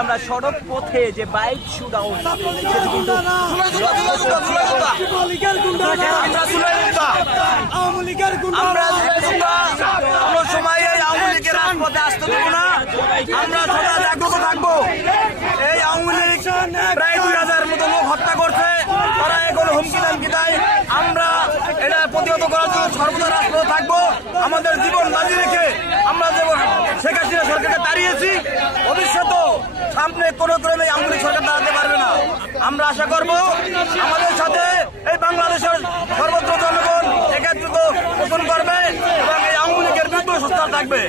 আমরা সড়ক পথে যে বাইক শুটআউট কিন্তু কোনো সময় এই আওয়ামী লীগের রাজপথে আসতে দেবো না। আমরা সদা জাগ্রত থাকবো। এই আওয়ামী লীগ প্রায় 2000 মতো লোক হত্যা করছে, তারা এখন হুমকি দামকি দেয়। আমরা এটা প্রতিহত করার জন্য সর্বদা রাজপথে থাকবো। আমাদের জীবন বাজি রেখে আমরা যেমন শেখ হাসিনা সরকারকে তাড়িয়েছি, ভবিষ্যতেও সামনে কোনো ক্রমে আওয়ামী লীগ সরকার দাঁড়াতে পারবে না। আমরা আশা করব আমাদের সাথে এই বাংলাদেশের সর্বত্র জনগণ একত্রিত পোষণ করবে এবং এই আওয়ামী লীগের বিরুদ্ধে সোচ্চার থাকবে।